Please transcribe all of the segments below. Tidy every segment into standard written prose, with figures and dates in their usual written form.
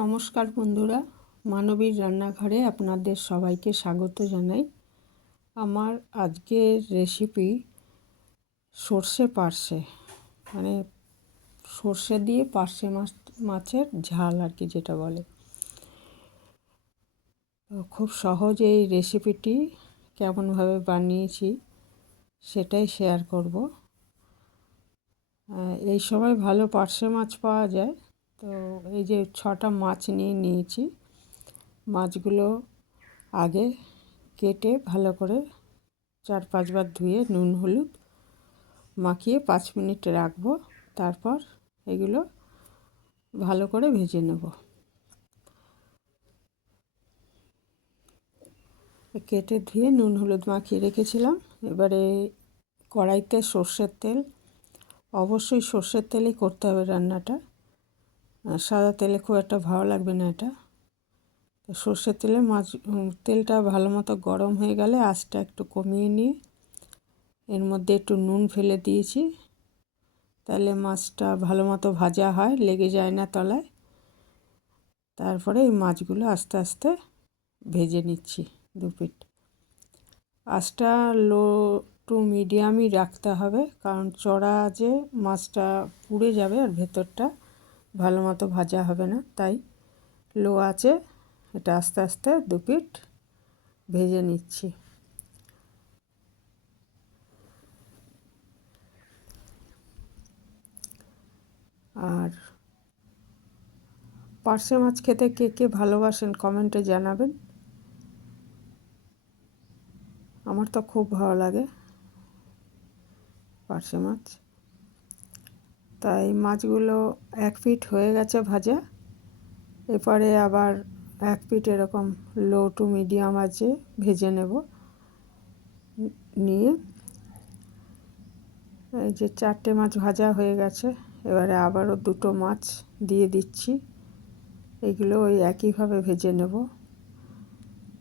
নমস্কার বন্ধুরা, মানবীর রান্নাঘরে আপনাদের সবাইকে স্বাগত জানাই। আমার আজকের রেসিপি সর্ষে পার্শে, মানে সর্ষে দিয়ে পার্শে মাছের ঝাল আর কি যেটা বলে। তো খুব সহজ এই রেসিপিটি কেমনভাবে বানিয়েছি সেটাই শেয়ার করব। এই সময় ভালো পার্শে মাছ পাওয়া যায়। তো এই যে 6টা মাছ নিয়েছি। মাছগুলো আগে কেটে ভালো করে 4-5 বার ধুয়ে নুন হলুদ মাখিয়ে 5 মিনিট রাখবো। তারপর এগুলো ভালো করে ভেজে নেব। কেটে ধুয়ে নুন হলুদ মাখিয়ে রেখেছিলাম। এবারে কড়াইতে সর্ষের তেল, অবশ্যই সর্ষের তেলেই করতে হবে রান্নাটা, সাদা তেলে খুব একটা ভালো লাগবে না এটা। তো সর্ষের তেলে তেলটা ভালো মতো গরম হয়ে গেলে আঁচটা একটু কমিয়ে নিয়ে এর মধ্যে একটু নুন ফেলে দিয়েছি, তাহলে মাছটা ভালো মতো ভাজা হয়, লেগে যায় না তলায়। তারপরে এই মাছগুলো আস্তে আস্তে ভেজে নিচ্ছি 2 পিঠ। আঁচটা লো টু মিডিয়ামই রাখতে হবে, কারণ চড়া যে মাছটা পুড়ে যাবে আর ভেতরটা ভালো মতো ভাজা হবে না। তাই লো আঁচে এটা আস্তে আস্তে 2 পিঠ ভেজে নিচ্ছি। আর পার্শে মাছ খেতে কে কে ভালোবাসেন কমেন্টে জানাবেন। আমার তো খুব ভালো লাগে পার্শে মাছ। তাই মাছগুলো 1 পিঠ হয়ে গেছে ভাজা। এরপরে আবার 1 পিঠ এরকম লো টু মিডিয়াম আঁচে ভেজে নেব। নিয়ে এই যে 4টে মাছ ভাজা হয়ে গেছে, এবারে আবারও 2টো মাছ দিয়ে দিচ্ছি। এগুলো ওই একইভাবে ভেজে নেব।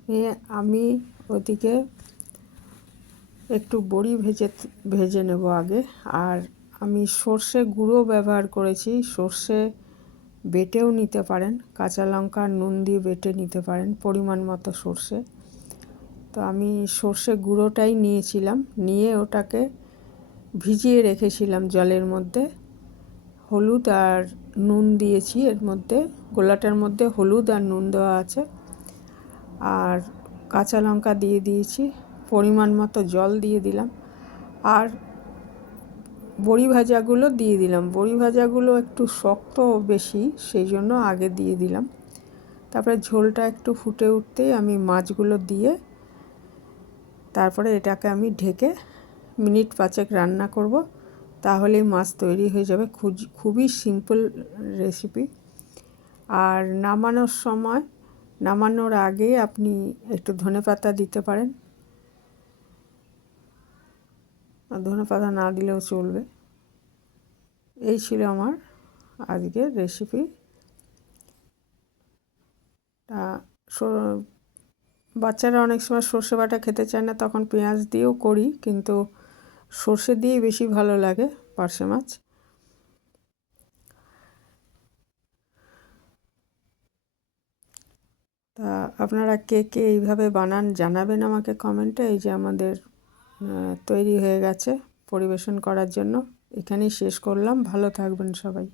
নিয়ে আমি ওদিকে একটু বড়ি ভেজে নেব আগে। আর আমি সর্ষে গুঁড়ো ব্যবহার করেছি। সর্ষে বেটেও নিতে পারেন, কাঁচা লঙ্কা নুন দিয়ে বেটে নিতে পারেন, পরিমাণ মতো সর্ষে। তো আমি সর্ষে গুঁড়োটাই নিয়েছিলাম, নিয়ে ওটাকে ভিজিয়ে রেখেছিলাম জলের মধ্যে। হলুদ আর নুন দিয়েছি এর মধ্যে, গোলাটার মধ্যে হলুদ আর নুন দেওয়া আছে। আর কাঁচা লঙ্কা দিয়ে দিয়েছি, পরিমাণ মতো জল দিয়ে দিলাম। আর বড়ি ভাজাগুলো দিয়ে দিলাম। বড়ি ভাজাগুলো একটু শক্ত বেশি, সেই জন্য আগে দিয়ে দিলাম। তারপরে ঝোলটা একটু ফুটে উঠতেই আমি মাছগুলো দিয়ে তারপরে এটাকে আমি ঢেকে মিনিট 5 রান্না করব। তাহলেই মাছ তৈরি হয়ে যাবে। খুবই সিম্পল রেসিপি। আর নামানোর আগে আপনি একটু ধনেপাতা দিতে পারেন, ধনেপাতা না দিলেও চলবে। এই ছিল আমার আজকের রেসিপি। বাচ্চারা অনেক সময় সর্ষে বাটা খেতে চায় না, তখন পেঁয়াজ দিয়েও করি, কিন্তু সর্ষে দিয়েই বেশি ভালো লাগে পার্শে মাছ। তা আপনারা কে কে এইভাবে বানান জানাবেন আমাকে কমেন্টে। এই যে আমাদের তৈরি হয়ে গেছে পরিবেশন করার জন্য। এখানেই শেষ করলাম। ভালো থাকবেন সবাই।